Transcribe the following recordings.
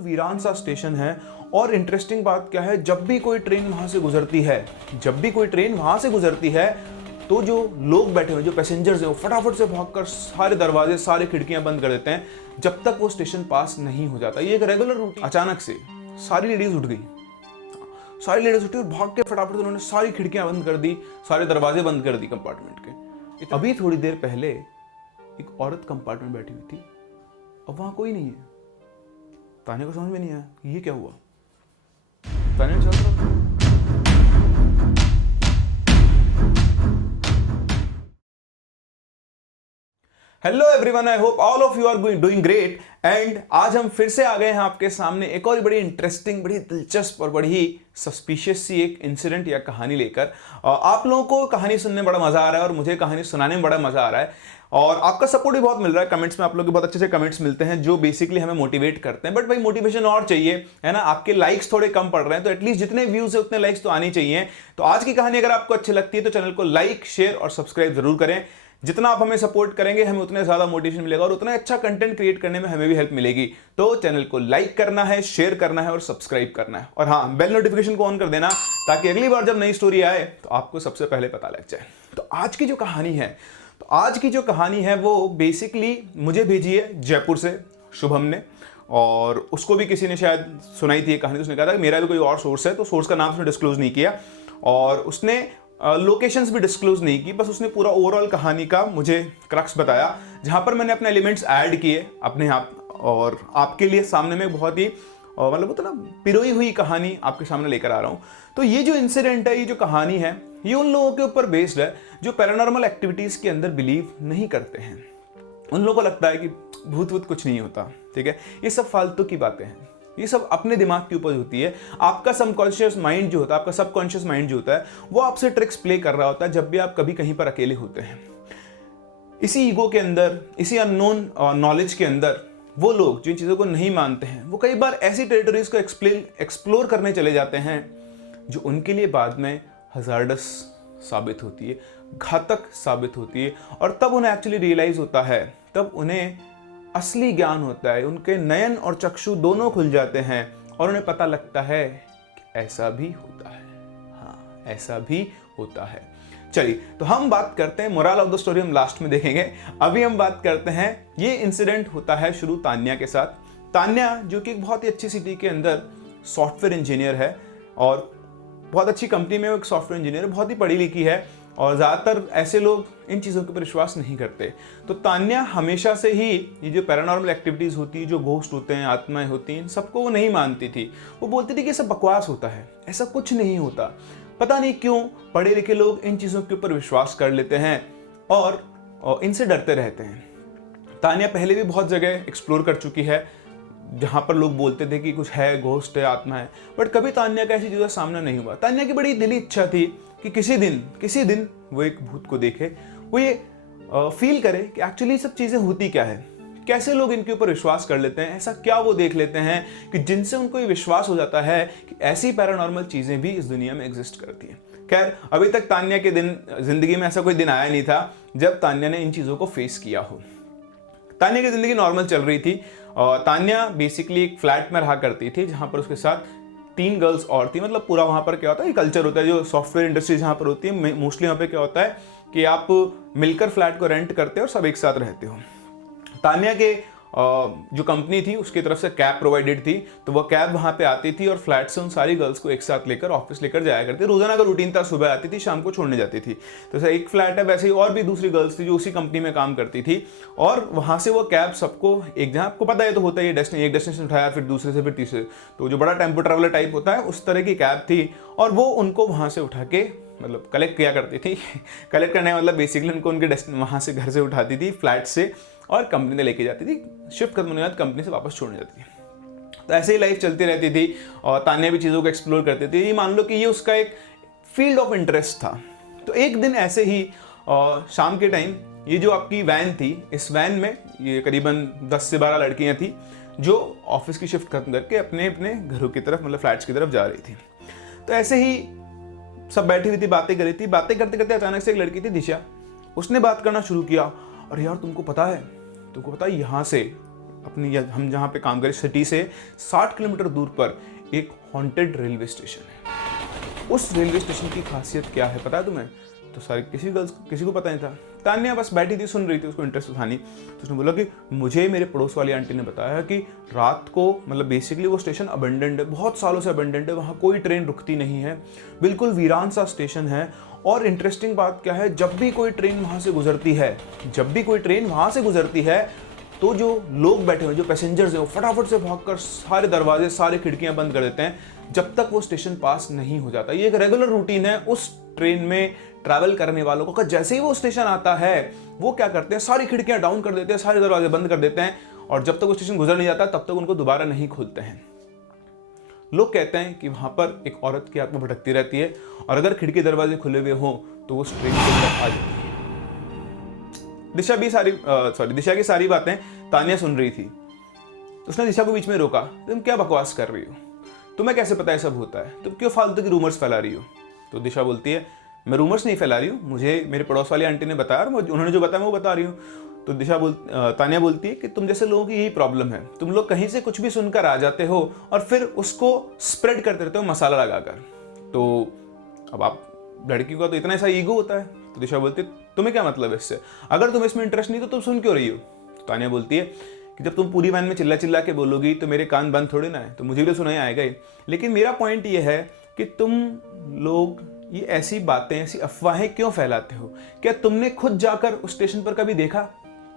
वीरान सा स्टेशन है। और इंटरेस्टिंग बात क्या है, जब भी कोई ट्रेन वहाँ से गुजरती है तो जो लोग बैठे हुए, जो पैसेंजर्स हैं, वो फटाफट से भागकर सारे दरवाजे, सारी खिड़कियां बंद कर देते हैं जब तक वो स्टेशन पास नहीं हो जाता। ये एक रेगुलर रूटीन। अचानक से सारी लेडीज उठ और भाग के फटाफट से उन्होंने सारी खिड़कियां बंद कर दी, सारे दरवाजे बंद कर दी कंपार्टमेंट के। अभी थोड़ी देर पहले एक औरत कंपार्टमेंट बैठी हुई थी, अब वहां कोई नहीं है। तान्या को समझ में नहीं आया ये क्या हुआ। तान्या चल रहा था। Hello everyone, I hope all of you are doing great. And आज हम फिर से आ गए हैं आपके सामने एक और बड़ी इंटरेस्टिंग, बड़ी दिलचस्प और बड़ी सस्पिशियस सी एक इंसिडेंट या कहानी लेकर। आप लोगों को कहानी सुनने में बड़ा मजा आ रहा है और मुझे कहानी सुनाने में बड़ा मजा आ रहा है। और आपका सपोर्ट भी बहुत मिल रहा है कमेंट्स में। आप लोग के बहुत अच्छे से कमेंट्स मिलते हैं जो बेसिकली हमें मोटिवेट करते हैं। बट भाई मोटिवेशन और चाहिए, है ना। आपके लाइक्स थोड़े कम पड़ रहे हैं तो एटलीस्ट जितने व्यूज है उतने लाइक्स तो आने चाहिए। तो आज की कहानी अगर आपको अच्छी लगती है तो चैनल को लाइक, शेयर और सब्सक्राइब जरूर करें। जितना आप हमें सपोर्ट करेंगे हमें उतने ज्यादा मोटिवेशन मिलेगा और उतना अच्छा कंटेंट क्रिएट करने में हमें भी हेल्प मिलेगी। तो चैनल को लाइक करना है, शेयर करना है और सब्सक्राइब करना है। और हाँ, बेल नोटिफिकेशन को ऑन कर देना ताकि अगली बार जब नई स्टोरी आए तो आपको सबसे पहले पता लग जाए। तो आज की जो कहानी है वो बेसिकली मुझे भेजी है जयपुर से शुभम ने, और उसको भी किसी ने शायद सुनाई थी ये कहानी। तो उसने कहा था कि मेरा भी कोई और सोर्स है, तो सोर्स का नाम उसने डिस्क्लोज नहीं किया और उसने लोकेशंस भी डिस्क्लोज नहीं की। बस उसने पूरा ओवरऑल कहानी का मुझे क्रक्स बताया, जहां पर मैंने अपने एलिमेंट्स ऐड किए अपने आप, और आपके लिए सामने में बहुत ही मतलब होता ना पिरोई हुई कहानी आपके सामने लेकर आ रहा हूं। तो ये जो इंसिडेंट है, ये जो कहानी है, ये उन लोगों के ऊपर बेस्ड है जो पैरानॉर्मल एक्टिविटीज के अंदर बिलीव नहीं करते हैं। उन लोगों को लगता है कि भूत वूत कुछ नहीं होता, ठीक है, ये सब फालतू की बातें हैं, ये सब अपने दिमाग की उपज होती है। आपका सबकॉन्शियस माइंड जो होता है, आपका सबकॉन्शियस माइंड जो होता है, वो आपसे ट्रिक्स प्ले कर रहा होता है जब भी आप कभी कहीं पर अकेले होते हैं। इसी ईगो के अंदर, इसी अननोन नॉलेज के अंदर वो लोग जिन चीज़ों को नहीं मानते हैं वो कई बार ऐसी टेरिटरीज को एक्सप्लोर करने चले जाते हैं जो उनके लिए बाद में हजार्डस साबित होती है, घातक साबित होती है। और तब उन्हें एक्चुअली रियलाइज होता है, तब उन्हें असली ज्ञान होता है, उनके नयन और चक्षु दोनों खुल जाते हैं और उन्हें पता लगता है कि ऐसा भी होता है। हाँ, ऐसा भी होता है। चलिए, तो हम बात करते हैं, मोरल ऑफ द स्टोरी हम लास्ट में देखेंगे। अभी हम बात करते हैं, ये इंसिडेंट होता है शुरू तान्या के साथ। तान्या जो कि एक बहुत ही अच्छी सिटी के अंदर सॉफ्टवेयर इंजीनियर है और बहुत अच्छी कंपनी में वो एक सॉफ्टवेयर इंजीनियर है, बहुत ही पढ़ी लिखी है और ज़्यादातर ऐसे लोग इन चीज़ों के ऊपर विश्वास नहीं करते। तो तान्या हमेशा से ही ये जो पैरानॉर्मल एक्टिविटीज़ होती है, जो घोस्ट होते हैं, आत्माएं होती हैं, इन सबको वो नहीं मानती थी। वो बोलती थी कि सब बकवास होता है, ऐसा कुछ नहीं होता। पता नहीं क्यों पढ़े लिखे लोग इन चीज़ों के ऊपर विश्वास कर लेते हैं और इनसे डरते रहते हैं। तान्या पहले भी बहुत जगह एक्सप्लोर कर चुकी है जहाँ पर लोग बोलते थे कि कुछ है, घोस्ट है, आत्मा है, बट कभी तान्या का ऐसी चीज़ों का सामना नहीं हुआ। तान्या की बड़ी दिली इच्छा थी कि किसी दिन वो एक भूत को देखे, वो ये फील करे कि एक्चुअली सब चीज़ें होती क्या है, कैसे लोग इनके ऊपर विश्वास कर लेते हैं, ऐसा क्या वो देख लेते हैं कि जिनसे उनको ये विश्वास हो जाता है कि ऐसी पैरानॉर्मल चीज़ें भी इस दुनिया में एग्जिस्ट करती हैं। खैर, अभी तक तान्या के जिंदगी में ऐसा कोई दिन आया नहीं था जब तान्या ने इन चीज़ों को फेस किया हो। तान्या की ज़िंदगी नॉर्मल चल रही थी और तान्या बेसिकली एक फ्लैट में रहा करती थी जहाँ पर उसके साथ 3 गर्ल्स और थी। मतलब पूरा वहाँ पर क्या होता है, कल्चर होता है जो सॉफ्टवेयर इंडस्ट्री जहाँ पर होती है, मोस्टली वहाँ पे क्या होता है कि आप मिलकर फ्लैट को रेंट करते हो और सब एक साथ रहते हो। तान्या के जो कंपनी थी उसकी तरफ से कैब प्रोवाइडेड थी, तो वो कैब वहाँ पे आती थी और फ्लैट से उन सारी गर्ल्स को एक साथ लेकर ऑफिस लेकर जाया करती। रोजाना का रूटीन था, सुबह आती थी, शाम को छोड़ने जाती थी। तो जैसे एक फ्लैट है वैसे ही और भी दूसरी गर्ल्स थी जो उसी कंपनी में काम करती थी और वहाँ से वो कैब सबको एक जहाँ, आपको पता है तो होता है, एक डेस्टिनेशन उठाया, फिर दूसरे से, फिर तीसरे, तो जो बड़ा टेम्पो ट्रैवलर टाइप होता है उस तरह की कैब थी और वो उनको वहाँ से उठा के मतलब कलेक्ट किया करती थी। कलेक्ट करने का मतलब बेसिकली उनको उनके वहाँ से, घर से उठाती थी, फ्लैट से, और कंपनी में लेके जाती थी। शिफ्ट खत्म होने के बाद कंपनी से वापस छोड़ने जाती थी। तो ऐसे ही लाइफ चलती रहती थी और तान्या भी चीज़ों को एक्सप्लोर करती थी। ये मान लो कि ये उसका एक फील्ड ऑफ इंटरेस्ट था। तो एक दिन ऐसे ही शाम के टाइम ये जो आपकी वैन थी, इस वैन में ये करीबन 10 से 12 लड़कियाँ थी जो ऑफिस की शिफ्ट खत्म करके अपने अपने घरों की तरफ, मतलब फ्लैट्स की तरफ जा रही थी। तो ऐसे ही सब बैठी हुई थी, बातें कर रही थी। बातें करते करते अचानक से एक लड़की थी दिशा, उसने बात करना शुरू किया, अरे यार तुमको पता है यहाँ से अपनी हम जहाँ पे काम करें सिटी से 60 किलोमीटर दूर पर एक हॉन्टेड रेलवे स्टेशन है। उस रेलवे स्टेशन की खासियत क्या है पता है तुम्हें? तो सारे किसी को पता नहीं था। तान्या बस बैठी थी, सुन रही थी, उसको इंटरेस्ट था नहीं। तो उसने बोला कि मुझे मेरे पड़ोस वाली आंटी ने बताया कि रात को मतलब बेसिकली वो स्टेशन अबेंडेंड है, बहुत सालों से अबेंडेंड है, वहाँ कोई ट्रेन रुकती नहीं है, बिल्कुल वीरान सा स्टेशन है। और इंटरेस्टिंग बात क्या है, जब भी कोई ट्रेन वहाँ से गुजरती है तो जो लोग बैठे हुए, जो पैसेंजर्स हैं, वो फटाफट से भागकर सारे दरवाजे, सारी खिड़कियां बंद कर देते हैं जब तक वो स्टेशन पास नहीं हो जाता। ये एक रेगुलर रूटीन है उस ट्रेन में ट्रैवल करने वालों को। जैसे ही वो स्टेशन आता है वो क्या करते हैं, सारी खिड़कियां डाउन कर देते हैं, सारे दरवाजे बंद कर देते हैं, और जब तक वो स्टेशन गुजर नहीं जाता तब तक उनको दोबारा नहीं खोलते हैं। लोग कहते हैं कि वहां पर एक औरत की आत्मा भटकती रहती है, और अगर खिड़की दरवाजे खुले हुए हों तो वो ट्रेन के अंदर आ जाती है। दिशा की सारी बातें तान्या सुन रही थी। उसने दिशा को बीच में रोका, तुम क्या बकवास कर रही हो, तुम्हें कैसे पता है सब होता है, तुम क्यों फालतू की रूमर्स फैला रही हो? तो दिशा बोलती है, मैं रूमर्स नहीं फैला रही हूँ, मुझे मेरे पड़ोस वाली आंटी ने बताया और उन्होंने जो बताया मैं वो बता रही हूँ। तो तान्या बोलती है कि तुम जैसे लोगों की यही प्रॉब्लम है, तुम लोग कहीं से कुछ भी सुनकर आ जाते हो और फिर उसको स्प्रेड करते रहते हो मसाला लगाकर। तो अब आप लड़की का तो इतना ऐसा ईगो होता है। तो दिशा बोलती है, तुम्हें क्या मतलब है इससे, अगर तुम्हें इसमें इंटरेस्ट नहीं तो तुम सुन क्यों रही हो? तो तान्या बोलती है कि जब तुम पूरी वैन में चिल्ला चिल्ला के बोलोगी तो मेरे कान बंद थोड़ी ना है, तो मुझे भी तो सुनाई आएगा ही। लेकिन मेरा पॉइंट ये है कि तुम लोग ये ऐसी बातें, ऐसी अफवाहें क्यों फैलाते हो? क्या तुमने खुद जाकर उस स्टेशन पर कभी देखा?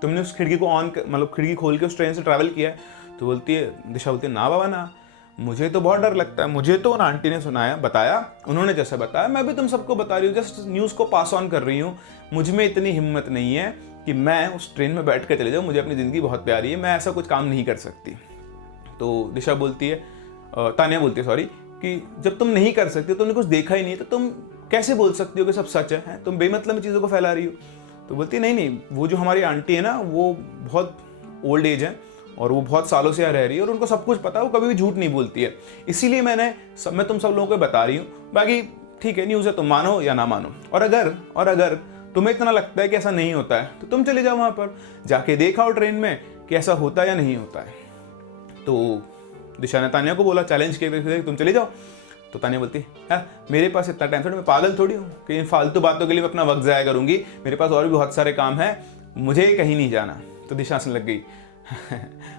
तुमने उस खिड़की को खिड़की खोल के उस ट्रेन से ट्रैवल किया है? तो दिशा बोलती है, ना बाबा ना, मुझे तो बहुत डर लगता है, मुझे तो उन आंटी ने बताया, उन्होंने जैसे बताया मैं भी तुम सबको बता रही हूँ, जस्ट न्यूज़ को पास ऑन कर रही हूँ। मुझ में इतनी हिम्मत नहीं है कि मैं उस ट्रेन में बैठ कर चले जाऊँ, मुझे अपनी ज़िंदगी बहुत प्यारी है, मैं ऐसा कुछ काम नहीं कर सकती। तो तान्या बोलती है कि जब तुम नहीं कर सकती, तुमने कुछ देखा ही नहीं, तो तुम कैसे बोल सकती हो कि सब सच है? तुम बेमतलब चीज़ों को फैला रही हो। तो बोलती है, नहीं, वो जो हमारी आंटी है ना, वो बहुत ओल्ड एज है और वो बहुत सालों से यहाँ रह रही है और उनको सब कुछ पता है, वो कभी भी झूठ नहीं बोलती है, इसीलिए मैं तुम सब लोगों को बता रही हूँ। बाकी ठीक है, न्यूज़ है, तुम मानो या ना मानो। और अगर तुम्हें इतना लगता है कि ऐसा नहीं होता है तो तुम चले जाओ वहाँ पर, जाके देखा ट्रेन में कि ऐसा होता है या नहीं होता है। तो दिशा ने तान्या को बोला, चैलेंज किया, तुम चले जाओ। तो तान्या बोलती है, मेरे पास इतना टाइम थोड़ी, मैं पागल थोड़ी हूँ कि इन फालतू बातों के लिए मैं अपना वक्त ज़ाया करूँगी, मेरे पास और भी बहुत सारे काम हैं, मुझे कहीं नहीं जाना। तो दिशा हंसने लग गई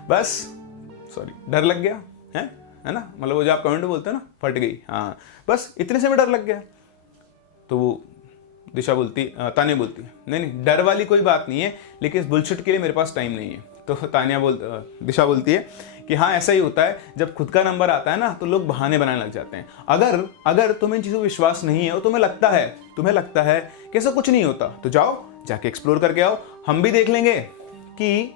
बस डर लग गया है ना, मतलब वो जो आप कमेंट बोलते हैं ना, फट गई, हाँ बस इतने से में डर लग गया। तो वो तान्या बोलती नहीं, डर वाली कोई बात नहीं है, लेकिन इस बुलशिट के लिए मेरे पास टाइम नहीं है। तो दिशा बोलती है कि हाँ, ऐसा ही होता है, जब खुद का नंबर आता है ना तो लोग बहाने बनाने लग जाते हैं। अगर तुम्हें इन चीज़ों पर विश्वास नहीं है और तुम्हें लगता है कि ऐसा कुछ नहीं होता, तो जाओ, जाके एक्सप्लोर करके आओ, हम भी देख लेंगे कि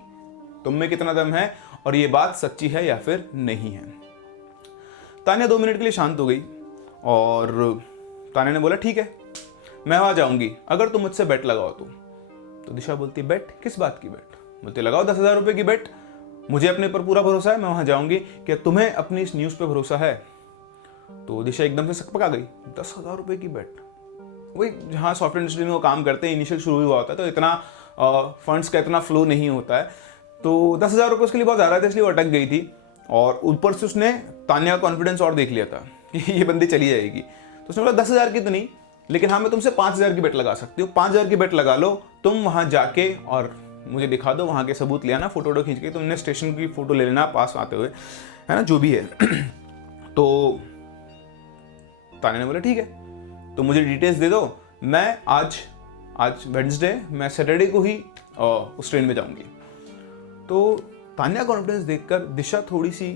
तुम में कितना दम है और ये बात सच्ची है या फिर नहीं है। तान्या 2 मिनट के लिए शांत हो गई और तान्या ने बोला, ठीक है, मैं वहां जाऊंगी अगर तुम मुझसे बेट लगाओ तो दिशा बोलती, बेट? किस बात की बेट? बोलते, लगाओ 10,000 रुपए की बेट, मुझे अपने पर पूरा भरोसा है, मैं वहां जाऊंगी, क्या तुम्हें अपनी इस न्यूज़ पे भरोसा है? तो दिशा एकदम से सकपका गई, 10,000 रुपए की बेट? वही जहाँ सॉफ्टवेयर इंडस्ट्री में वो काम करते हैं, इनिशियल शुरू हुआ होता है तो इतना फंड्स का इतना फ्लो नहीं होता है, तो 10,000 रुपये उसके लिए बहुत ज़्यादा था, इसलिए वो अटक गई थी। और ऊपर से उसने तान्या का कॉन्फिडेंस और देख लिया था कि ये बंदी चली जाएगी, तो उसने बोला 10,000 की तो नहीं, लेकिन हाँ मैं तुमसे 5,000 की बेट लगा सकती हूँ, 5,000 की बेट लगा लो, तुम वहाँ जाके और मुझे दिखा दो, वहाँ के सबूत ले आना, फोटो खींच के तुमने स्टेशन की फोटो ले लेना पास आते हुए, है ना, जो भी है। तो तान्या ने बोला, ठीक है, तो मुझे डिटेल्स दे दो, मैं आज वेडनेसडे, मैं सैटरडे को ही उस ट्रेन में जाऊँगी। तो तान्या कॉन्फिडेंस देखकर दिशा थोड़ी सी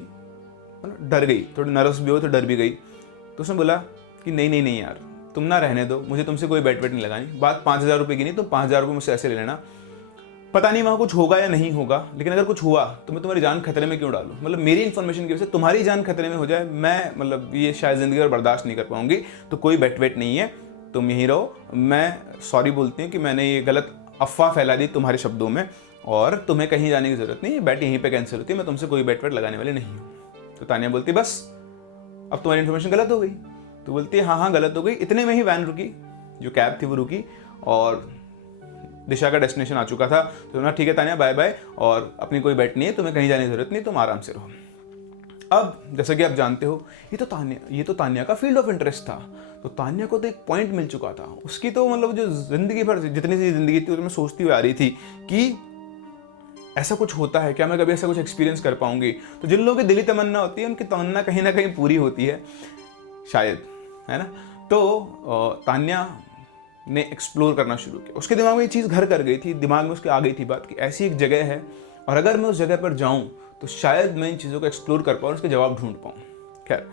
डर गई, थोड़ी नर्वस भी हो तो डर भी गई। तो उसने बोला कि नहीं यार, तुम ना रहने दो, मुझे तुमसे कोई बेट नहीं लगानी, बात 5,000 रुपये की नहीं, तुम 5,000 रुपये मुझसे ऐसे ले लेना, पता नहीं वहाँ कुछ होगा या नहीं होगा, लेकिन अगर कुछ हुआ तो मैं तुम्हारी जान खतरे में क्यों डालूँ, मतलब मेरी इन्फॉर्मेशन की वजह से तुम्हारी जान खतरे में हो जाए, मैं ये शायद ज़िंदगी भर बर्दाश्त नहीं कर पाऊंगी, तो कोई बेट नहीं है, तुम यहीं रहो, मैं सॉरी बोलती हूँ कि मैंने ये गलत अफवाह फैला दी तुम्हारे शब्दों में, और तुम्हें कहीं जाने की जरूरत नहीं, बैट यहीं पे कैंसिल होती है, मैं तुमसे कोई बेट लगाने वाली नहीं हूँ। तो तान्या बोलती, बस अब तुम्हारी इन्फॉर्मेशन गलत हो गई। तो बोलती है, हाँ गलत हो गई। इतने में ही वैन रुकी, जो कैब थी वो रुकी, और दिशा का डेस्टिनेशन आ चुका था। तो ना ठीक है तान्या, बाय बाय, और अपनी कोई बेट नहीं है, तुम्हें कहीं जाने की जरूरत नहीं, तुम आराम से रहो। अब जैसा कि आप जानते हो, ये तो तान्या का फील्ड ऑफ इंटरेस्ट था। तो तान्या को तो एक पॉइंट मिल चुका था। उसकी तो मतलब जो जिंदगी भर जितनी सी जिंदगी थी उसमें सोचती हुई आ रही थी कि ऐसा कुछ होता है क्या, मैं कभी ऐसा कुछ एक्सपीरियंस कर पाऊंगी। तो जिन लोगों की दिली तमन्ना होती है उनकी तमन्ना कहीं ना कहीं पूरी होती है शायद, है ना। तो तान्या ने एक्सप्लोर करना शुरू किया। उसके दिमाग में ये चीज़ घर कर गई थी, दिमाग में उसके आ गई थी बात कि ऐसी एक जगह है और अगर मैं उस जगह पर जाऊं तो शायद मैं इन चीज़ों को एक्सप्लोर कर पाऊँ, उसके जवाब ढूंढ पाऊँ। खैर,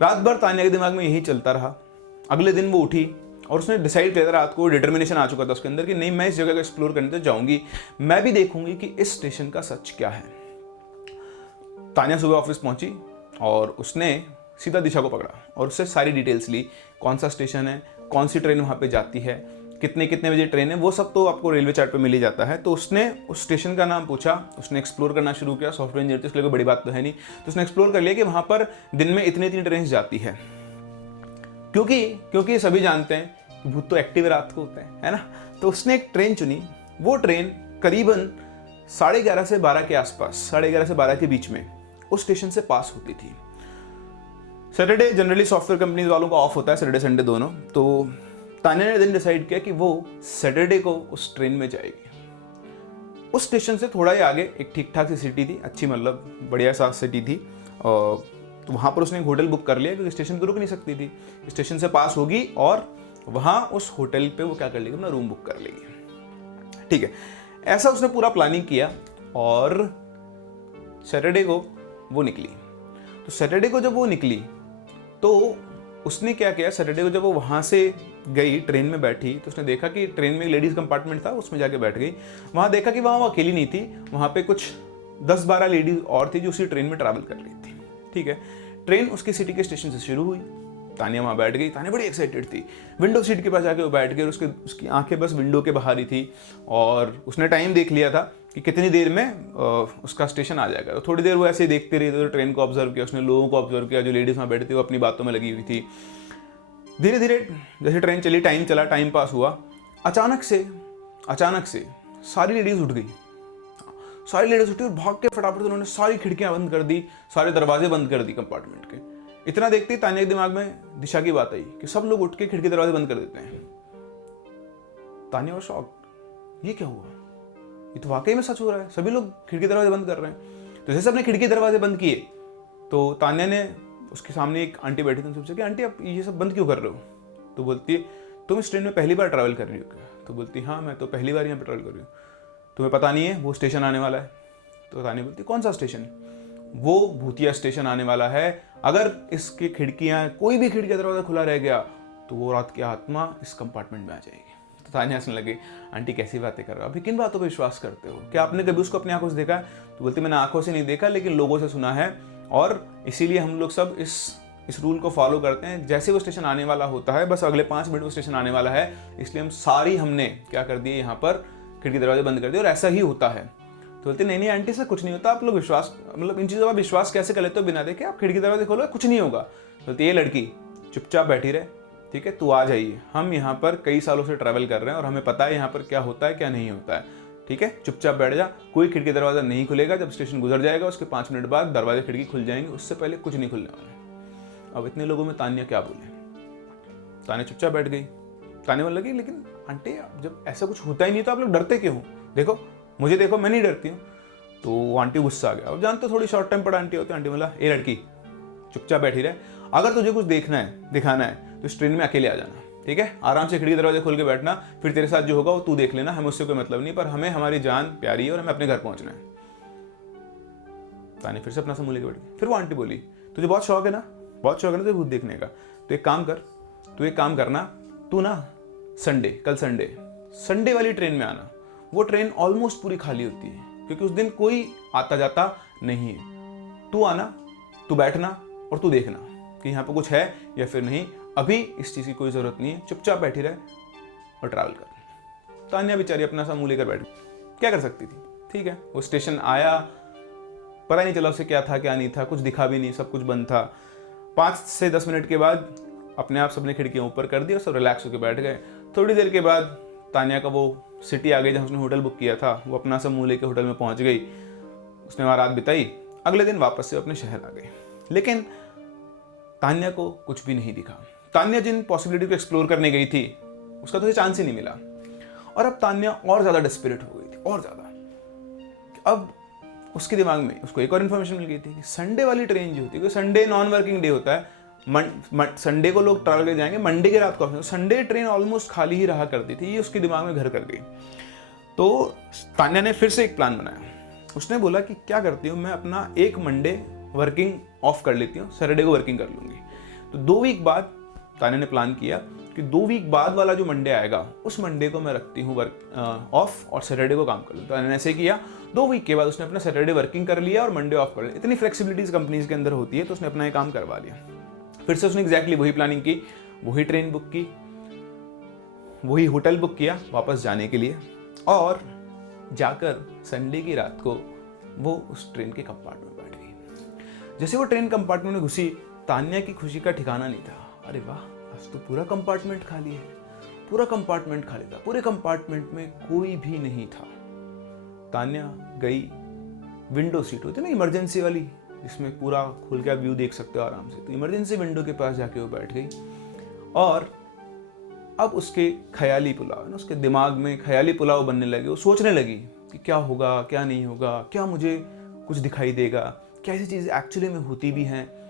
रात भर तान्या के दिमाग में यही चलता रहा। अगले दिन वो उठी और उसने डिसाइड किया था, रात को डिटर्मिनेशन आ चुका था उसके अंदर कि नहीं, मैं इस जगह को एक्सप्लोर करने तो जाऊंगी, मैं भी देखूंगी कि इस स्टेशन का सच क्या है। तान्या सुबह ऑफिस पहुंची और उसने सीधा दिशा को पकड़ा और उससे सारी डिटेल्स ली, कौन सा स्टेशन है, कौन सी ट्रेन वहाँ पे जाती है, कितने कितने बजे ट्रेन है, वो सब तो आपको रेलवे चार्ट पे मिल ही जाता है। तो उसने उस स्टेशन का नाम पूछा, उसने एक्सप्लोर करना शुरू किया। सॉफ्टवेयर इंजीनियर, इसलिए कोई बड़ी बात तो है नहीं। तो उसने एक्सप्लोर कर लिया कि वहाँ पर दिन में इतनी इतनी ट्रेन जाती है, क्योंकि सभी जानते हैं कि भूत तो एक्टिव रात को होते हैं, है ना। तो उसने एक ट्रेन चुनी। वो ट्रेन करीबन 11:30 से 12 के आसपास, 11:30 से 12 के बीच में उस स्टेशन से पास होती थी। सैटरडे जनरली सॉफ्टवेयर कंपनीज वालों का ऑफ होता है, सैटरडे संडे दोनों। तो तान्या ने दिन डिसाइड किया कि वो सैटरडे को उस ट्रेन में जाएगी। उस स्टेशन से थोड़ा ही आगे एक ठीक ठाक सी सिटी थी, अच्छी मतलब बढ़िया सा सिटी थी। तो वहाँ पर उसने एक होटल बुक कर लिया क्योंकि स्टेशन पर रुक नहीं सकती थी, स्टेशन से पास होगी और वहाँ उस होटल पे वो क्या कर लेगी, अपना रूम बुक कर लेगी। ठीक है, ऐसा उसने पूरा प्लानिंग किया और सैटरडे को वो निकली। तो सैटरडे को जब वो निकली तो उसने क्या किया, सैटरडे को जब वो वहाँ से गई, ट्रेन में बैठी, तो उसने देखा कि ट्रेन में एक लेडीज़ कंपार्टमेंट था, उसमें जाके बैठ गई। वहाँ देखा कि वहाँ वो अकेली नहीं थी, वहाँ पे कुछ 10-12 लेडीज़ और थी जो उसी ट्रेन में ट्रैवल कर रही थी। ठीक है, ट्रेन उसकी सिटी के स्टेशन से शुरू हुई। तान्या वहाँ बैठ गई। तान्या बड़ी एक्साइटेड थी, विंडो सीट के पास जाके वो बैठ गई और उसकी आंखें बस विंडो के बाहर ही थी। और उसने टाइम देख लिया था कि कितनी देर में उसका स्टेशन आ जाएगा। तो थोड़ी देर वो ऐसे ही देखती रही, तो ट्रेन को ऑब्जर्व किया उसने, लोगों को ऑब्जर्व किया, जो लेडीज़ वहाँ बैठी थी वो अपनी बातों में लगी हुई थी। धीरे धीरे जैसे ट्रेन चली, टाइम चला, टाइम पास हुआ, अचानक से सारी लेडीज़ उठ गई। सारी लेडीज़ उठी और भाग के फटाफट उन्होंने सारी खिड़कियाँ बंद कर दी, सारे दरवाजे बंद कर दी कंपार्टमेंट के। इतना देखते ही तान्या के दिमाग में दिशा की बात आई कि सब लोग उठ के खिड़की दरवाजे बंद कर देते हैं। तान्या और शॉक, ये क्या हुआ, ये तो वाकई में सच हो रहा है, सभी लोग खिड़की दरवाजे बंद कर रहे हैं। तो जैसे अपने खिड़की दरवाजे बंद किए तो तान्या ने, उसके सामने एक आंटी बैठी थी, उनसे पूछा कि आंटी आप ये सब बंद क्यों कर रहे हो। तो बोलती है तुम इस ट्रेन में पहली बार ट्रैवल कर रही हो क्या। तो बोलती हाँ मैं तो पहली बार यहाँ पर ट्रैवल कर रही हूँ, तुम्हें पता नहीं है वो स्टेशन आने वाला है। तो तान्या बोलती कौन सा स्टेशन। वो भूतिया स्टेशन आने वाला है, अगर इसकी खिड़कियाँ, कोई भी खिड़की दरवाजा खुला रह गया तो वो रात की आत्मा इस कंपार्टमेंट में आ जाएगी। तो तान्या हंसने लगी, आंटी कैसी बातें कर रहे हो, अभी किन बातों पर विश्वास करते हो, क्या आपने कभी उसको अपनी आंखों से देखा है। तो बोलती मैंने आंखों से नहीं देखा लेकिन लोगों से सुना है, और इसीलिए हम लोग सब इस रूल को फॉलो करते हैं। जैसे वो स्टेशन आने वाला होता है, बस अगले 5 मिनट वो स्टेशन आने वाला है, इसलिए हमने क्या कर दिए, यहाँ पर खिड़की दरवाजे बंद कर दिए और ऐसा ही होता है। तो बोलते नहीं आंटी से कुछ नहीं होता, आप लोग विश्वास, मतलब इन चीज़ों का विश्वास कैसे कर लेते हो बिना देखे, आप खिड़की दरवाजे खोलो कुछ नहीं होगा। बोलते ये लड़की चुपचाप बैठी रहे, ठीक है, तू आ जाइए, हम यहाँ पर कई सालों से ट्रैवल कर रहे हैं और हमें पता है यहाँ पर क्या होता है क्या नहीं होता है, ठीक है, चुपचाप बैठ जा, कोई खिड़की दरवाजा नहीं खुलेगा, जब स्टेशन गुजर जाएगा उसके 5 मिनट बाद दरवाजे खिड़की खुल जाएंगे, उससे पहले कुछ नहीं खुलने वाला। अब इतने लोगों में तान्या क्या बोले, तान्या चुपचाप बैठ गई। तान्या बोलने लगी लेकिन आंटी जब ऐसा कुछ होता ही नहीं तो आप लोग डरते क्यों हो, देखो मुझे देखो, मैं नहीं डरती हूँ। तो वो आंटी गुस्सा आ गया, और जानते थोड़ी शॉर्ट टाइम पर आंटी होती है। आंटी बोला ए लड़की चुपचाप बैठी रहे, अगर तुझे कुछ देखना है, दिखाना है तो इस ट्रेन में अकेले आ जाना, ठीक है, आराम से खिड़की दरवाजे खोल के बैठना, फिर तेरे साथ जो होगा वो तू देख लेना, हमें उससे कोई मतलब नहीं, पर हमें हमारी जान प्यारी है और हमें अपने घर पहुंचना है। तान्या फिर से अपना समूह लेके बैठ गई। फिर वो आंटी बोली तुझे बहुत शौक है ना, बहुत शौक है ना तुझे भूत देखने का, तो एक काम करना, तू ना कल संडे वाली ट्रेन में आना। वो ट्रेन ऑलमोस्ट पूरी खाली होती है क्योंकि उस दिन कोई आता जाता नहीं है। तू आना, तू बैठना और तू देखना कि यहाँ पे कुछ है या फिर नहीं, अभी इस चीज़ की कोई ज़रूरत नहीं है, चुपचाप बैठी रहे और ट्रैवल कर। तान्या बेचारी अपना सा मुँह लेकर बैठ गई, क्या कर सकती थी, ठीक है। वो स्टेशन आया, पता नहीं चला उसे क्या था क्या नहीं था, कुछ दिखा भी नहीं, सब कुछ बंद था। 5 से 10 मिनट के बाद अपने आप सबने खिड़कियाँ ऊपर कर दी और सब रिलैक्स होकर बैठ गए। थोड़ी देर के बाद तान्या का वो सिटी आ गई जहाँ उसने होटल बुक किया था, वो अपना सब मुँह लेके होटल में पहुँच गई, उसने वहाँ रात बिताई, अगले दिन वापस से अपने शहर आ गई। लेकिन तान्या को कुछ भी नहीं दिखा। तान्या जिन पॉसिबिलिटी को एक्सप्लोर करने गई थी उसका तो चांस ही नहीं मिला। और अब तान्या और ज़्यादा डेस्परेट हो गई थी, और ज़्यादा। अब उसके दिमाग में उसको एक और इन्फॉर्मेशन मिल गई थी कि संडे वाली ट्रेन जो होती है, क्योंकि संडे नॉन वर्किंग डे होता है, संडे को लोग ट्रैवल कर जाएंगे, मंडे की रात को संडे ट्रेन ऑलमोस्ट खाली ही रहा करती थी, ये उसके दिमाग में घर कर गई। तो तान्या ने फिर से एक प्लान बनाया। उसने बोला कि क्या करती हूँ मैं, अपना एक मंडे वर्किंग ऑफ कर लेती हूँ, सैटरडे को वर्किंग कर लूँगी। तो 2 वीक बाद तान्या ने प्लान किया कि 2 वीक बाद वाला जो मंडे आएगा उस मंडे को मैं रखती हूँ वर्क ऑफ और सैटरडे को काम कर लूँ। तान्या ने ऐसे किया। 2 वीक के बाद उसने अपना सैटरडे वर्किंग कर लिया और मंडे ऑफ कर लिया। इतनी फ्लेक्सिबिलिटीज कंपनीज के अंदर होती है, तो उसने अपना ये काम करवा लिया। फिर से उसने एग्जैक्टली वही प्लानिंग की, वही ट्रेन बुक की, वही होटल बुक किया वापस जाने के लिए, और जाकर संडे की रात को वो उस ट्रेन के कंपार्टमेंट में बैठ गई। जैसे वो ट्रेन कंपार्टमेंट में घुसी, तान्या की खुशी का ठिकाना नहीं था। अरे वाह, आज तो पूरा कंपार्टमेंट खाली है, पूरा कंपार्टमेंट खाली था, पूरे कंपार्टमेंट में कोई भी नहीं था। तान्या गई, विंडो सीट होती है ना इमरजेंसी वाली, जिसमें पूरा खुल के आप व्यू देख सकते हो आराम से, तो इमरजेंसी विंडो के पास जाके वो बैठ गई। और अब उसके ख्याली पुलाव ना, उसके दिमाग में ख्याली पुलाव बनने लगे। वो सोचने लगी कि क्या होगा, क्या नहीं होगा, क्या मुझे कुछ दिखाई देगा, क्या ऐसी चीज़ें एक्चुअली में होती भी हैं,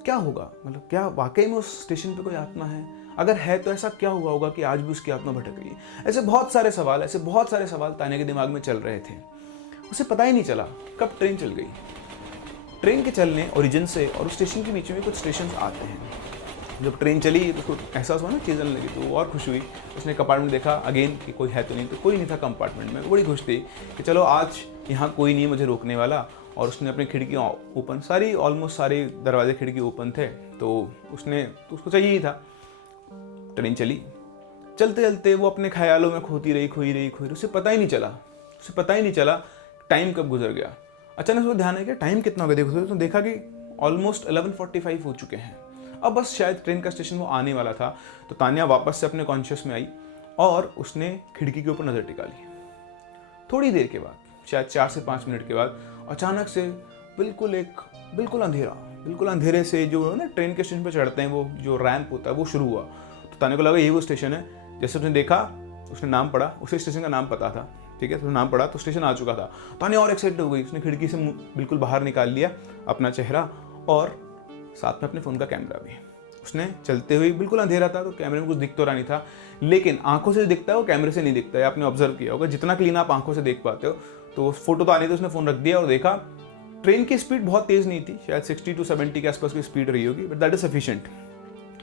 क्या होगा, मतलब क्या वाकई में उस स्टेशन पे कोई आत्मा है, अगर है तो ऐसा क्या हुआ होगा कि आज भी उसकी आत्मा भटक रही है। ऐसे बहुत सारे सवाल तान्या के दिमाग में चल रहे थे। उसे पता ही नहीं चला कब ट्रेन चल गई। ट्रेन के चलने ओरिजिन से और उस स्टेशन के बीच में कुछ स्टेशन आते हैं। जब ट्रेन चली तो उसको एहसास हुआ ना, चीज़ चलने लगी, तो वो और खुश हुई। उसने कंपार्टमेंट देखा अगेन कि कोई है तो नहीं, तो कोई नहीं था कंपार्टमेंट में। बड़ी खुश थी कि चलो आज यहाँ कोई नहीं है मुझे रोकने वाला। और उसने अपनी खिड़की ओपन, ऑलमोस्ट सारे दरवाजे खिड़की ओपन थे, तो उसको चाहिए ही था। ट्रेन चली, चलते चलते वो अपने ख्यालों में खोती रही। उसे पता ही नहीं चला टाइम कब गुजर गया। अचानक उसको ध्यान है कि टाइम कितना हो गया। देखो तो देखा कि ऑलमोस्ट 11:45 हो चुके हैं। अब बस शायद ट्रेन का स्टेशन वो आने वाला था। तो तान्या वापस से अपने कॉन्शियस में आई और उसने खिड़की के ऊपर नज़र टिका ली। थोड़ी देर के बाद, शायद 4 से 5 मिनट के बाद, अचानक से बिल्कुल अंधेरे से जो ना ट्रेन के स्टेशन पर चढ़ते हैं, वो जो रैंप होता है वो शुरू हुआ। तो तान्या को लगा यही वो स्टेशन है। जैसे उसने देखा, उसने नाम पढ़ा, उसे स्टेशन का नाम पता था, ठीक है, तो नाम पढ़ा तो स्टेशन आ चुका था। तान्या और एक्साइटेड हो गई। उसने खिड़की से बिल्कुल बाहर निकाल लिया अपना चेहरा और साथ में अपने फ़ोन का कैमरा भी। उसने चलते हुए, बिल्कुल अंधेरा था तो कैमरे में कुछ दिख तो रहा नहीं था, लेकिन आंखों से दिखता है वो कैमरे से नहीं दिखता है। आपने ऑब्जर्व किया होगा, जितना क्लीन आप आंखों से देख पाते हो। तो फोटो तो आने थे, उसने फ़ोन रख दिया और देखा ट्रेन की स्पीड बहुत तेज़ नहीं थी, शायद 60 to 70 के आसपास की स्पीड रही होगी, बट दैट इज सफिशिएंट।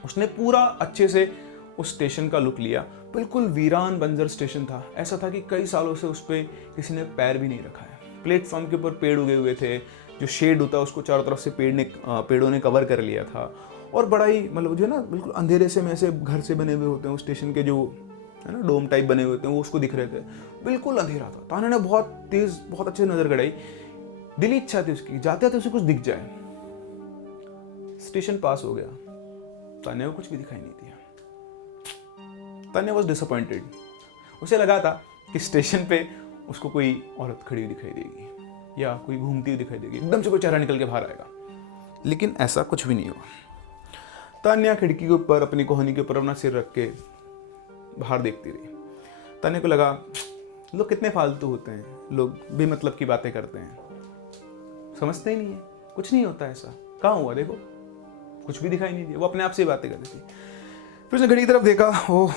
उसने पूरा अच्छे से उस स्टेशन का लुक लिया। बिल्कुल वीरान बंजर स्टेशन था। ऐसा था कि कई सालों से उस पर किसी ने पैर भी नहीं रखा है। प्लेटफॉर्म के ऊपर पेड़ उगे हुए थे, जो शेड होता है उसको चारों तरफ से पेड़ों ने कवर कर लिया था। और बड़ा ही मतलब जो है ना, बिल्कुल अंधेरे से में ऐसे घर से बने हुए होते हैं उस स्टेशन के, जो है ना डोम टाइप बने हुए होते हैं, वो उसको दिख रहे थे। बिल्कुल अंधेरा था। तान्या ने बहुत तेज, बहुत अच्छे नजर गड़ाई। दिली इच्छा थी उसकी, जाते जाते उसे कुछ दिख जाए। स्टेशन पास हो गया, तान्या को कुछ भी दिखाई नहीं दिया। Tanya was disappointed. उसे लगा था कि स्टेशन पे उसको कोई औरत खड़ी हुई दिखाई देगी या कोई घूमती हुई दिखाई देगी, एकदम से कोई चेहरा निकल के बाहर आएगा, लेकिन ऐसा कुछ भी नहीं हुआ। तान्या खिड़की के ऊपर, अपनी कोहनी के ऊपर अपना सिर रख के बाहर देखती रही। तान्या को लगा लोग कितने फालतू होते हैं, लोग बेमतलब की बातें करते हैं, समझते ही नहीं है, कुछ नहीं होता ऐसा, कहाँ हुआ, देखो कुछ भी दिखाई नहीं दिया। वो अपने आप से ही बातें कर रही थी। फिर उसने घड़ी की तरफ देखा, ओह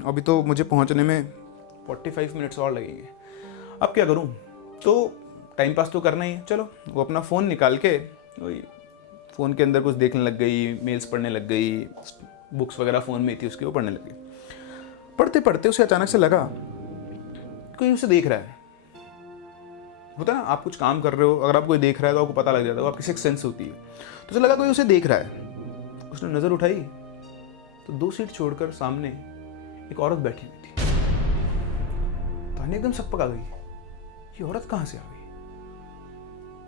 अभी तो मुझे पहुंचने में 45 मिनट्स और लगेंगे, अब क्या करूं, तो टाइम पास तो करना ही है। चलो, वो अपना फ़ोन निकाल के वही फ़ोन के अंदर कुछ देखने लग गई, मेल्स पढ़ने लग गई, बुक्स वगैरह फ़ोन में थी उसकी, वो पढ़ने लग गई। पढ़ते पढ़ते उसे अचानक से लगा कोई उसे देख रहा है। होता है ना, आप कुछ काम कर रहे हो, अगर आप कोई देख रहा है तो आपको पता लग जाता है, वो आपकी सिक्स सेंस होती है। तो उसे लगा कोई उसे देख रहा है। उसने नज़र उठाई तो 2 सीट छोड़कर सामने एक औरत बैठी हुई थी। तान्या एकदम सकपक आ गई, ये औरत कहाँ से आ गई?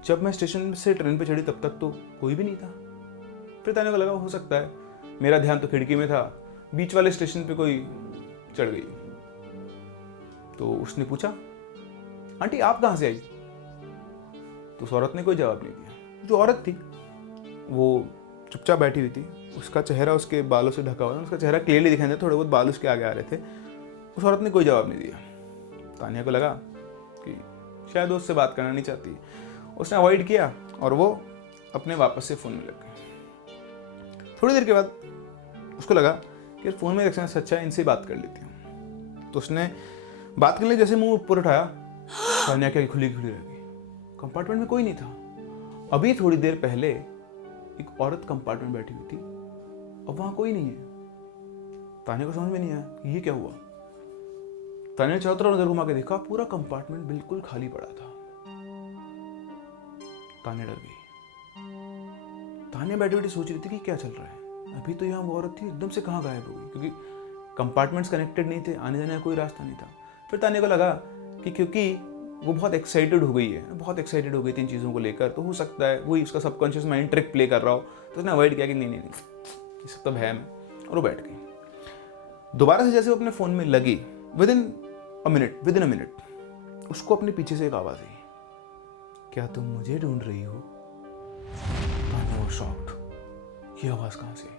जब मैं स्टेशन से ट्रेन पे चढ़ी तब तक तो कोई भी नहीं था। फिर तान्या को लगा हो सकता है मेरा ध्यान तो खिड़की में था, बीच वाले स्टेशन पे कोई चढ़ गई। तो उसने पूछा, आंटी आप कहाँ से आई? तो उस औरत ने कोई जवाब नहीं दिया। जो औरत थी वो चुपचाप बैठी हुई थी, उसका चेहरा उसके बालों से ढका हुआ था, उसका चेहरा क्लियरली दिखाई देता, थोड़े बहुत बाल उसके आगे आ रहे थे। उस औरत ने कोई जवाब नहीं दिया। तानिया को लगा कि शायद वो उससे बात करना नहीं चाहती। उसने अवॉइड किया और वो अपने वापस से फ़ोन में लग गई। थोड़ी देर के बाद उसको लगा कि फ़ोन में देखने से अच्छा है इनसे बात कर लेती हूँ। तो उसने बात करने जैसे मुंह ऊपर उठाया, तानिया की खुली खुली रह गई। कंपार्टमेंट में कोई नहीं था। अभी थोड़ी देर पहले एक औरत कंपार्टमेंट बैठी हुई थी, अब वहां कोई नहीं है। तानिया को समझ में नहीं आया ये क्या हुआ। तानिया ने चारों तरफ नजर घुमा के देखा, पूरा कंपार्टमेंट बिल्कुल खाली पड़ा था। तानिया डर गई। तानिया बैठी बैठी सोच रही थी कि क्या चल रहा है। अभी तो यहाँ वो औरत थी, एकदम से कहाँ गायब हो गई, क्योंकि कंपार्टमेंट्स कनेक्टेड नहीं थे, आने जाने का कोई रास्ता नहीं था। फिर तानिया को लगा कि क्योंकि वो बहुत एक्साइटेड हो गई है, बहुत एक्साइटेड हो गई थी इन चीज़ों को लेकर, तो हो सकता है वही उसका सबकॉन्शियस माइंड ट्रिक प्ले कर रहा हो। तो उसने अवॉइड किया कि नहीं नहीं नहीं ये सब तो है, और वो बैठ गई। दोबारा से जैसे वो अपने फ़ोन में लगी, विद इन अ मिनट उसको अपने पीछे से एक आवाज़ आई, क्या तुम मुझे ढूंढ रही हो? तानिया वाज शॉक्ड, ये आवाज़ कहाँ से आई?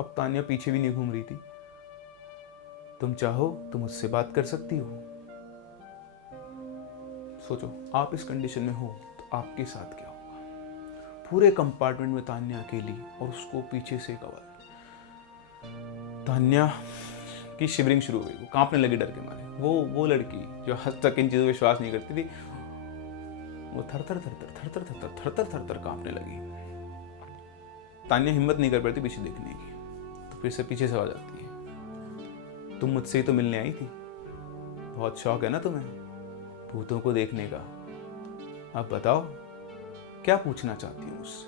अब तानिया पीछे भी नहीं घूम रही थी। तुम चाहो तो मुझसे बात कर सकती हो। सोचो आप इस कंडीशन में हो तो आपके साथ क्या होगा। पूरे कंपार्टमेंट में तान्या अकेली और उसको पीछे से एक आवाज। तान्या की शिवरिंग शुरू हो गई, वो कांपने लगी डर के मारे। वो लड़की जो आज तक इन चीजों पर विश्वास नहीं करती थी, वो थर थर कांपने लगी। तान्या हिम्मत नहीं कर पाती पीछे देखने की, तो फिर से पीछे से आवाज आती है, तुम मुझसे ही तो मिलने आई थी, बहुत शौक है ना तुम्हें भूतों को देखने का। अब बताओ क्या पूछना चाहती हूँ मुझसे?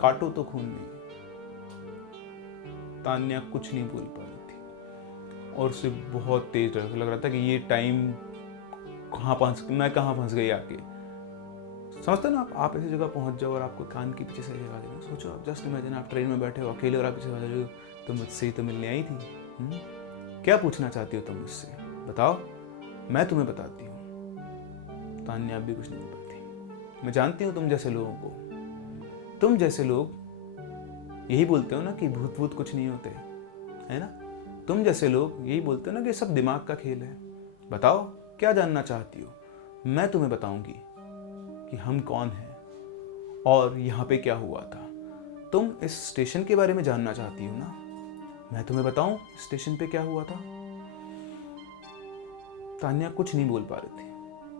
काटो तो खून नहीं। तान्या कुछ नहीं बोल पा रही थी और उसे बहुत तेज डर लग रहा था कि ये टाइम मैं कहाँ फंस गई आके। समझते ना आप ऐसी जगह पहुंच जाओ और आपको कान के पीछे से आवाज देना। सोचो आप जस्ट इमेजिन आप ट्रेन में बैठे हो अकेले और आप पीछे आवाज रही हो, तुम मुझसे ही तो मिलने आई थी, क्या पूछना चाहती हो तुम मुझसे? बताओ मैं तुम्हें बताती हूँ। तान्या अब भी कुछ नहीं बताती। मैं जानती हूँ तुम जैसे लोगों को, तुम जैसे लोग यही बोलते हो ना कि भूत भूत कुछ नहीं होते, है ना? तुम जैसे लोग यही बोलते हो ना कि सब दिमाग का खेल है। बताओ क्या जानना चाहती हो? मैं तुम्हें बताऊंगी कि हम कौन हैं और यहाँ पे क्या हुआ था। तुम इस स्टेशन के बारे में जानना चाहती हो ना? मैं तुम्हें बताऊं स्टेशन पे क्या हुआ था। तान्या कुछ नहीं बोल पा रही थी,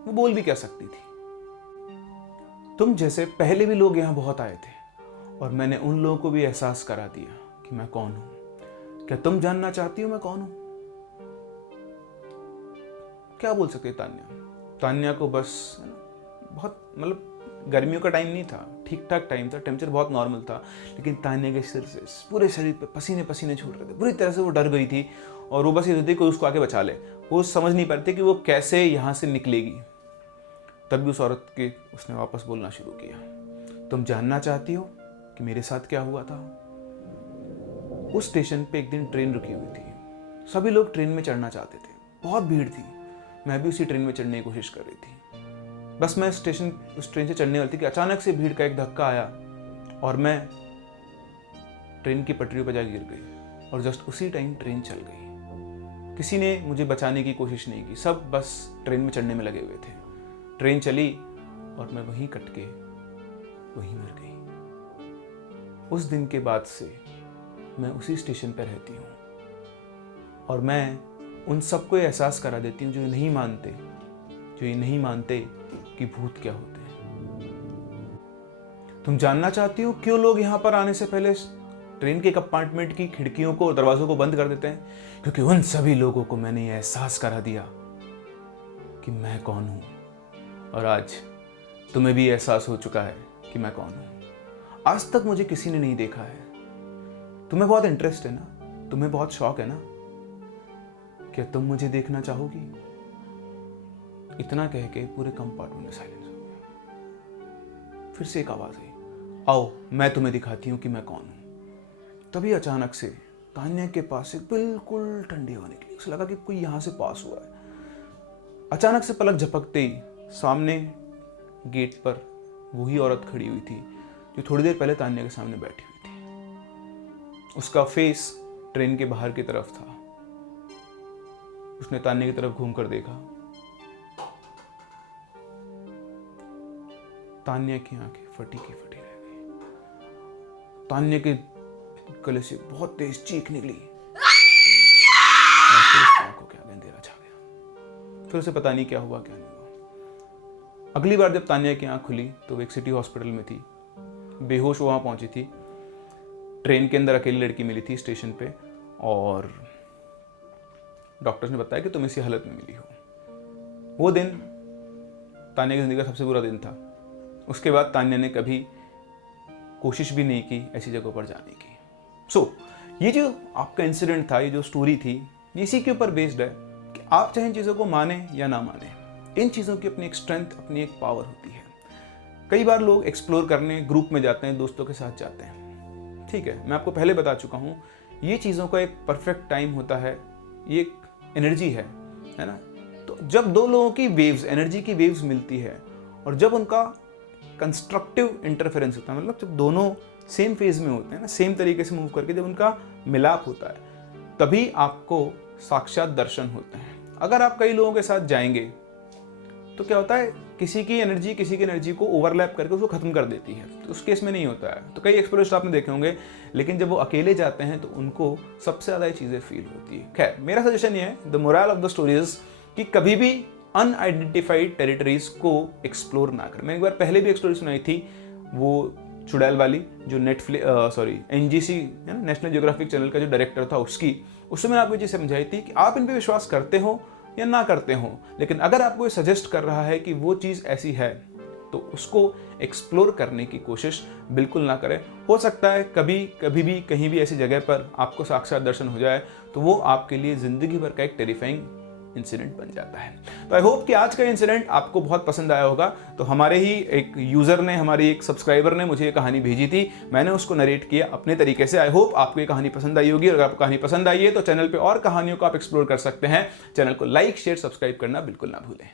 वो बोल भी क्या सकती थी। तुम जैसे पहले भी लोग यहाँ बहुत आए थे और मैंने उन लोगों को भी एहसास करा दिया कि मैं कौन हूं। क्या तुम जानना चाहती हो मैं कौन हूं? क्या बोल सकते तान्या? तान्या को बस बहुत गर्मियों का टाइम नहीं था, ठीक ठाक टाइम था, टेम्परेचर बहुत नॉर्मल था, लेकिन तान्या के सिर से पूरे शरीर पे पसीने पसीने छूट रहे थे। बुरी तरह से वो डर गई थी और वो बस ये सोचती कोई उसको आके बचा ले। वो समझ नहीं पा रही थी कि वो कैसे यहाँ से निकलेगी। तभी उस औरत के उसने वापस बोलना शुरू किया, तुम जानना चाहती हो कि मेरे साथ क्या हुआ था? उस स्टेशन पे एक दिन ट्रेन रुकी हुई थी, सभी लोग ट्रेन में चढ़ना चाहते थे, बहुत भीड़ थी। मैं भी उसी ट्रेन में चढ़ने की कोशिश कर रही थी। बस मैं उस ट्रेन से चढ़ने वाली थी कि अचानक से भीड़ का एक धक्का आया और मैं ट्रेन की पटरियों पर जा गिर गई और जस्ट उसी टाइम ट्रेन चल गई। किसी ने मुझे बचाने की कोशिश नहीं की, सब बस ट्रेन में चढ़ने में लगे हुए थे। ट्रेन चली और मैं वहीं कट के वहीं मर गई। उस दिन के बाद से मैं उसी स्टेशन पर रहती हूँ और मैं उन सबको एहसास करा देती हूँ जो ये नहीं मानते कि भूत क्या होते हैं। तुम जानना चाहती हो क्यों लोग यहाँ पर आने से पहले ट्रेन के कंपार्टमेंट की खिड़कियों को और दरवाजों को बंद कर देते हैं? क्योंकि उन सभी लोगों को मैंने यह एहसास करा दिया कि मैं कौन हूं और आज तुम्हें भी एहसास हो चुका है कि मैं कौन हूं। आज तक मुझे किसी ने नहीं देखा है। तुम्हें बहुत इंटरेस्ट है ना, तुम्हें बहुत शौक है ना, क्या तुम मुझे देखना चाहोगी? इतना कह के पूरे कंपार्टमेंट में साइलेंस हो गया। फिर से एक आवाज आई, आओ मैं तुम्हें दिखाती हूं कि मैं कौन हूं। तभी अचानक से तान्या के पास से बिल्कुल ठंडी हवा निकली। उसे लगा कि कोई यहाँ से पास हुआ है। अचानक से पलक झपकते ही सामने गेट पर वही औरत खड़ी हुई थी जो थोड़ी देर पहले तान्या के सामने बैठी हुई थी। उसका फेस ट्रेन के बाहर की तरफ था। उसने तान्या की तरफ घूमकर देखा। तान्या की आंखें फटी की फटी रह गई। तान्या के गले से बहुत तेज चीख निकली। आंखों के आगे अंधेरा छा गया। फिर उसे पता नहीं क्या हुआ क्या नहीं हुआ। अगली बार जब तान्या की आंख खुली तो वो एक सिटी हॉस्पिटल में थी। बेहोश वहां पहुंची थी। ट्रेन के अंदर अकेली लड़की मिली थी स्टेशन पे और डॉक्टर्स ने बताया कि तुम इसी हालत में मिली हो। वो दिन तान्या की जिंदगी का सबसे बुरा दिन था। उसके बाद तान्या ने कभी कोशिश भी नहीं की ऐसी जगहों पर जाने की। ये जो आपका इंसिडेंट था, ये जो स्टोरी थी, ये इसी के ऊपर बेस्ड है कि आप चाहे इन चीज़ों को माने या ना माने, इन चीज़ों की अपनी एक स्ट्रेंथ, अपनी एक पावर होती है। कई बार लोग एक्सप्लोर करने ग्रुप में जाते हैं, दोस्तों के साथ जाते हैं। ठीक है, मैं आपको पहले बता चुका हूँ, ये चीज़ों का एक परफेक्ट टाइम होता है। ये एक एनर्जी है ना। तो जब दो लोगों की वेव्स, एनर्जी की वेव्स मिलती है और जब उनका कंस्ट्रक्टिव इंटरफेरेंस होता है, मतलब जब दोनों सेम फेज में होते हैं ना, सेम तरीके से मूव करके जब उनका मिलाप होता है, तभी आपको साक्षात दर्शन होते हैं। अगर आप कई लोगों के साथ जाएंगे तो क्या होता है, किसी की एनर्जी को ओवरलैप करके उसको खत्म कर देती है। तो उस केस में नहीं होता है। तो कई एक्सप्लोरर्स आपने देखे होंगे, लेकिन जब वो अकेले जाते हैं तो उनको सबसे ज़्यादा ये चीज़ें फील होती है। खैर, मेरा सजेशन ये है, the moral of the story is कि कभी भी अनआइडेंटिफाइड टेरिटरीज को एक्सप्लोर ना करें। मैंने एक बार पहले भी एक स्टोरी सुनाई थी, वो चुड़ैल वाली, जो NGC नेशनल जियोग्राफिक चैनल का जो डायरेक्टर था उसमें मैंने आपको ये चीज़ समझाई थी कि आप इन पे विश्वास करते हो या ना करते हो, लेकिन अगर आपको ये सजेस्ट कर रहा है कि वो चीज़ ऐसी है तो उसको एक्सप्लोर करने की कोशिश बिल्कुल ना करें। हो सकता है कभी भी कहीं भी ऐसी जगह पर आपको साक्षात दर्शन हो जाए तो वो आपके लिए ज़िंदगी भर का एक टेरिफाइंग इंसिडेंट बन जाता है। तो आई होप कि आज का इंसिडेंट आपको बहुत पसंद आया होगा। तो हमारे ही एक यूज़र ने, हमारी एक सब्सक्राइबर ने मुझे ये कहानी भेजी थी, मैंने उसको नरेट किया अपने तरीके से। आई होप आपको ये कहानी पसंद आई होगी। अगर आपको कहानी पसंद आई है तो चैनल पे और कहानियों को आप एक्सप्लोर कर सकते हैं। चैनल को लाइक, शेयर, सब्सक्राइब करना बिल्कुल ना भूलें।